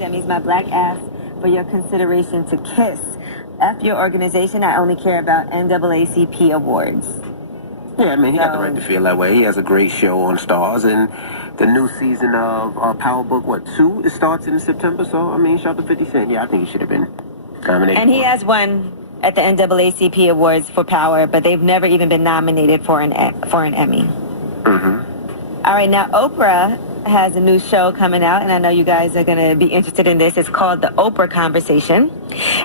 Emmys, my black ass for your consideration to kiss. F your organization, I only care about NAACP awards. Yeah, I mean, he got the right to feel that way. He has a great show on Stars, and the new season of Power Book, 2? It starts in September, so, I mean, shout out to 50 Cent. Yeah, I think he should have been nominated. And he has won at the NAACP awards for Power, but they've never even been nominated for an Emmy. Mm-hmm. All right, now Oprah has a new show coming out, and I know you guys are going to be interested in this. It's called The Oprah Conversation.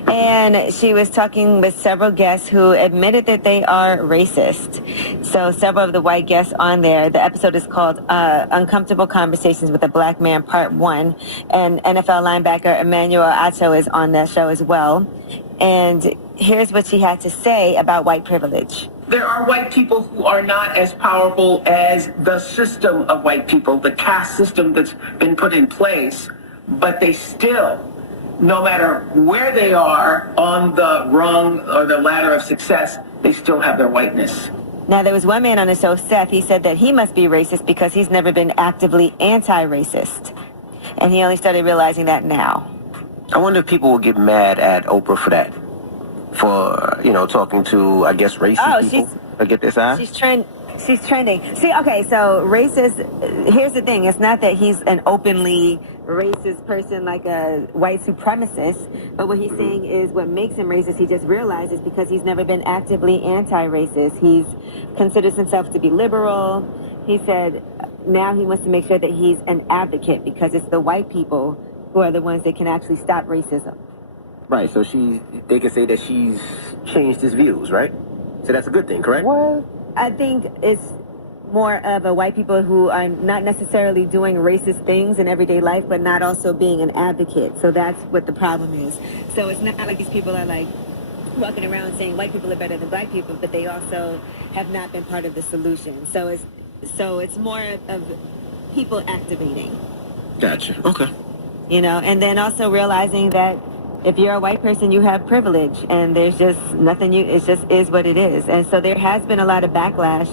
And she was talking with several guests who admitted that they are racist. So several of the white guests on there, the episode is called Uncomfortable Conversations with a Black Man, Part 1. And NFL linebacker Emmanuel Acho is on that show as well. And here's what she had to say about white privilege. There are white people who are not as powerful as the system of white people, the caste system that's been put in place, but they still, no matter where they are on the rung or the ladder of success, they still have their whiteness. Now, there was one man on the show, Seth, he said that he must be racist because he's never been actively anti-racist. And he only started realizing that now. I wonder if people will get mad at Oprah for that. For, talking to, I guess, racist people. I get this eye? She's trending. See, okay, so racist, here's the thing. It's not that he's an openly racist person like a white supremacist, but what he's saying is what makes him racist, he just realizes because he's never been actively anti-racist. He's considers himself to be liberal. He said now he wants to make sure that he's an advocate because it's the white people who are the ones that can actually stop racism. Right, so they can say that she's changed his views, right? So that's a good thing, correct? Well, I think it's more of a white people who are not necessarily doing racist things in everyday life, but not also being an advocate. So that's what the problem is. So it's not like these people are like walking around saying white people are better than black people, but they also have not been part of the solution. So it's more of people activating. Gotcha. Okay. And then also realizing that if you're a white person, you have privilege, and there's just nothing it just is what it is. And so there has been a lot of backlash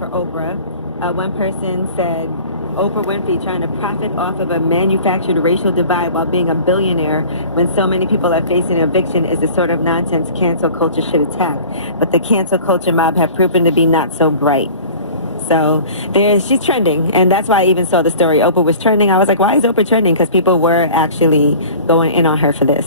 for Oprah. One person said, Oprah Winfrey trying to profit off of a manufactured racial divide while being a billionaire when so many people are facing eviction is the sort of nonsense cancel culture should attack. But the cancel culture mob have proven to be not so bright. So she's trending, and that's why I even saw the story. Oprah was trending. I was like, why is Oprah trending? Because people were actually going in on her for this.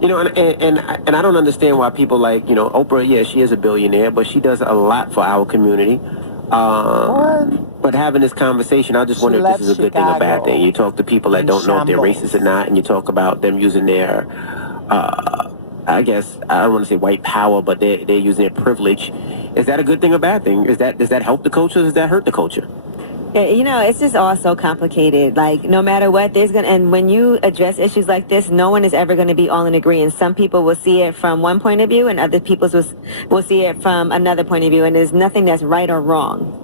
And I don't understand why people like, Oprah, yeah, she is a billionaire, but she does a lot for our community. But having this conversation, I just wonder if this is a good thing or bad thing. You talk to people that don't know if they're racist or not, and you talk about them using their, I guess, I don't want to say white power, but they're using their privilege. Is that a good thing or bad thing? Does that help the culture? Does that hurt the culture? It's just all so complicated. Like, no matter what, and when you address issues like this, no one is ever going to be all in agreement. Some people will see it from one point of view, and other people will see it from another point of view, and there's nothing that's right or wrong.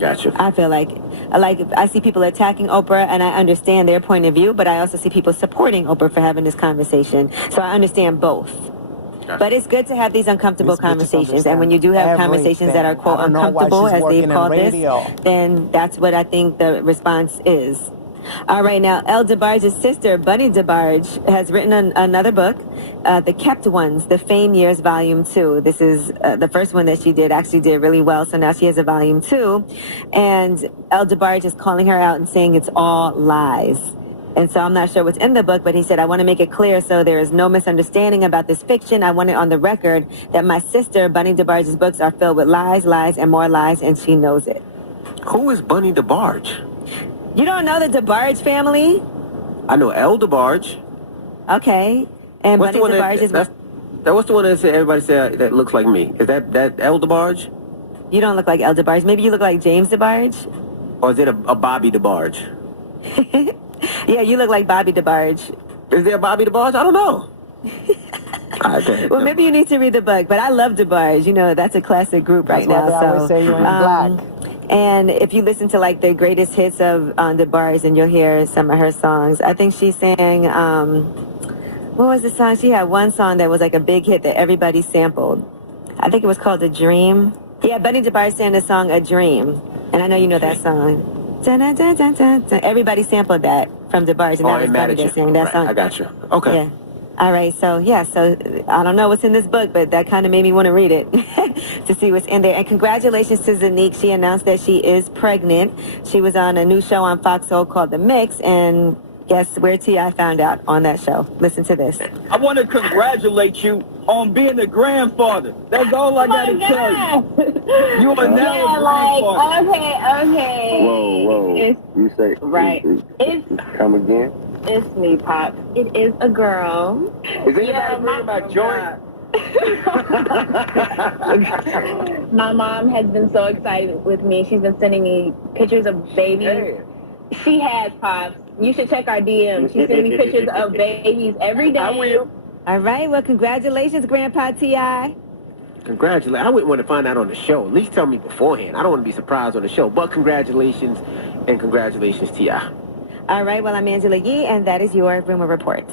Gotcha. I feel like I see people attacking Oprah, and I understand their point of view, but I also see people supporting Oprah for having this conversation. So I understand both. Gotcha. But it's good to have these uncomfortable conversations, and when you do have conversations that are, quote, uncomfortable, as they've called this, then that's what I think the response is. All right, now, Elle DeBarge's sister, Bunny DeBarge, has written another book, The Kept Ones, The Fame Years, Volume 2. This is the first one that she actually did really well, so now she has a Volume 2. And Elle DeBarge is calling her out and saying it's all lies. And so I'm not sure what's in the book, but he said, I want to make it clear so there is no misunderstanding about this fiction. I want it on the record that my sister, Bunny DeBarge's books are filled with lies, lies, and more lies, and she knows it. Who is Bunny DeBarge? You don't know the DeBarge family? I know Elle DeBarge. Okay. And Bunny DeBarge is... What's the one that everybody said that looks like me? Is that Elle DeBarge? You don't look like Elle DeBarge. Maybe you look like James DeBarge? Or is it a Bobby DeBarge? Yeah, you look like Bobby DeBarge. Is there a Bobby DeBarge? I don't know. Well, maybe you need to read the book, but I love DeBarge. That's a classic group right now. That's why they always say you're in black. And if you listen to the greatest hits of DeBarge, and you'll hear some of her songs. I think she sang, what was the song? She had one song that was like a big hit that everybody sampled. I think it was called A Dream. Yeah, Bunny DeBarge sang the song A Dream. And I know you know that song. Dun, dun, dun, dun, dun, dun. Everybody sampled that from DeBarge, and that was mad funny at you. they're saying that Right, song. I got you. Okay. Yeah. All right, so I don't know what's in this book, but that kind of made me want to read it to see what's in there. And congratulations to Zanique. She announced that she is pregnant. She was on a new show on Fox Soul called The Mix, and guess where T.I. found out on that show? Listen to this. I want to congratulate you on being a grandfather. That's all I got to tell you. You are now a grandfather. Okay. Whoa. You say, Right. It's come again? it's me, Pop. It is a girl. Is anybody bringing my joint? My mom has been so excited with me. She's been sending me pictures of babies. Hey. She has, Pops. You should check our DMs. She's sending me pictures of babies every day. I will. All right, well, congratulations, Grandpa T.I. Congratulations. I wouldn't want to find out on the show. At least tell me beforehand. I don't want to be surprised on the show. But congratulations, and congratulations, T.I. All right, well, I'm Angela Yee, and that is your Rumor Reports.